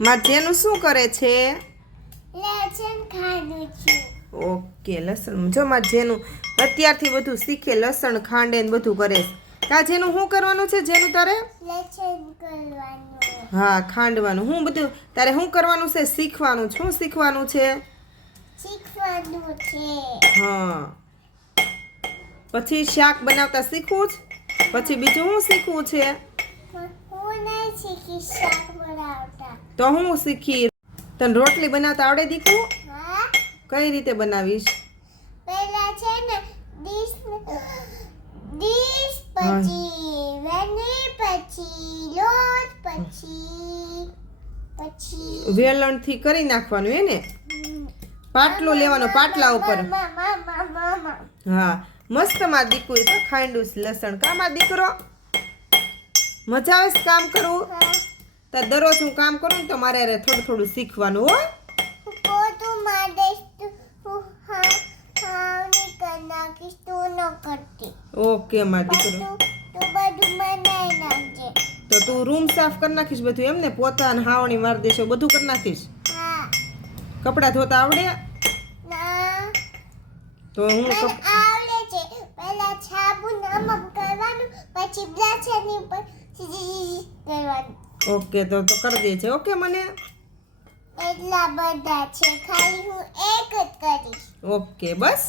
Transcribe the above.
માર જેનું શું કરે છે? લસણ ખાવાનું છું. ઓકે, લસણ. જો માર જેનું અત્યારથી બધું શીખે, લસણ ખાંડે ને બધું કરે. કા જેનું શું કરવાનું છે? જેનું તારે લસણ કરવાનું. હા, ખાંડવાનું. હું બધું તારે શું કરવાનું છે? શીખવાનું. શું શીખવાનું છે? શીખવાનું છે. હા. પછી શાક બનાવતા શીખવું છે. પછી બીજું શું શીખવું છે? હું નહીં શીખી શાક બનાવતા. તો હું શીખી. તને રોટલી બનાવતા આવડે દીકું? હા, કઈ રીતે બનાવીશ? પહેલા છે ને ડીશ પછી વેની પછી લોટ પછી વેલણથી કરી નાખવાનું હે ને? પાટલો લેવાનો, પાટલા ઉપર. હા, મસ્ત માં દીકુ તો ખાંડું લસણ. કામાં દીકરો મજા આવે છે કામ કરવું? તો દરરોજ હું કામ કરું ને તો મારે થોડું થોડું શીખવાનું હો. પોતું માદેશ તું નાખીશ તું ન કરતી. ઓકે માર દીકરો. તું બધું બનાવી નાખજે. તો તું રૂમ સાફ કરી નાખીશ બધું એમ ને? પોતા ને હાવણી મારી દેશો, બધું કરી નાખીશ. હા. કપડાં ધોતા આવડે? ના, તો હું મને આવડે છે. પહેલા સાબુ નમક કરવાનું પછી બ્રશની ઉપર કરવાનું. ઓકે, તો કરી દે છે. ઓકે મને. એટલા બધા છે, ખાલી હું એક જ કરીશ. ઓકે, બસ.